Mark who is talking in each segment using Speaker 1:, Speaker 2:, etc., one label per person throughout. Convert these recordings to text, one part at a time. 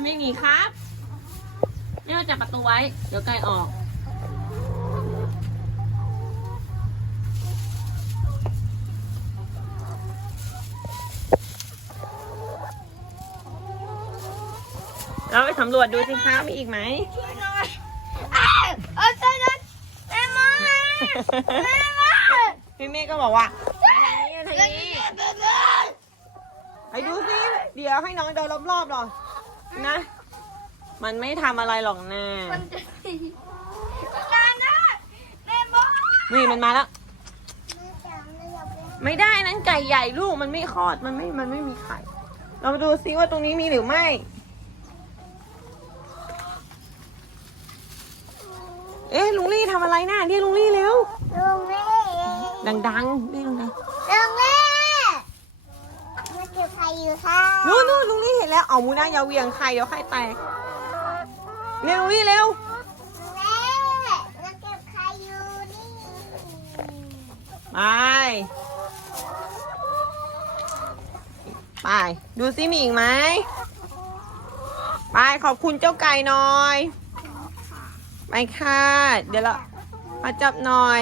Speaker 1: พี่ไม่หนีครับแม่เอาจับประตูไว้ เดี๋ยวไก่ออก เราไปสำรวจดูสิคะมีอีกไหม
Speaker 2: ช่วยหน่อยอ้าวเอาใจนะแม่มาแม่มา
Speaker 1: พี่เมฆก็บอกว่าไปทางนี้ทางนี้ ไปดูสิ เดี๋ยวให้น้องเดินรอบๆหรอ นะ มันไม่ทำอะไรหรอกนะ
Speaker 2: มันจะการนะแม่บอก
Speaker 1: นี่มันมาแล้ว ไม่ได้นั้นไก่ใหญ่ลูกมันไม่คลอดมันไม่มันไม่มีไข่ เรามาดูซิว่าตรงนี้มีหรือไม่ เอ๊ะลุงลี่ทำอะไรน่ะเรียกลุงลี่เร็ว
Speaker 2: ลุงแม่
Speaker 1: ดังๆเรียกลุงลี่
Speaker 2: ลุงแม่มันเก็บใครอยู่ค่ะ
Speaker 1: นู่นนู่นลุงลี่เห็น แล้วเอามูน่าอย่าเวียงไข่เดี๋ยวไข่แตกเร็วลุงลี่เร็วไปไปดูซิมีอีกไหมไปขอบคุณเจ้าไก่หน่อยไปค่ะ เดี๋ยวเรามาจับหน่อย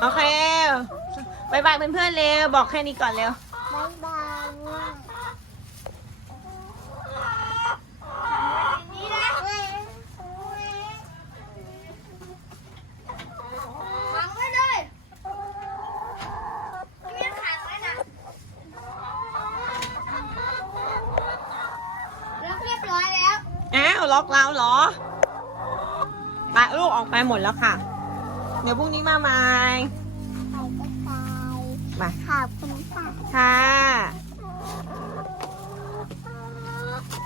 Speaker 1: โอเค บายบายเพื่อนๆเร็วบอกแค่นี้ก่อนเร็ว
Speaker 2: บายบายนี่นะขังไว้เลยไม่ขังไว้นะ แล้วเรียบร้อยแล้ว
Speaker 1: อ้าวล็อกเราเหรอไปลูกออกไปหมดแล้วค่ะ เดี๋ยวพรุ่งนี้มาใหม่ มา
Speaker 2: ขอบคุณค่ะ
Speaker 1: ค่ะ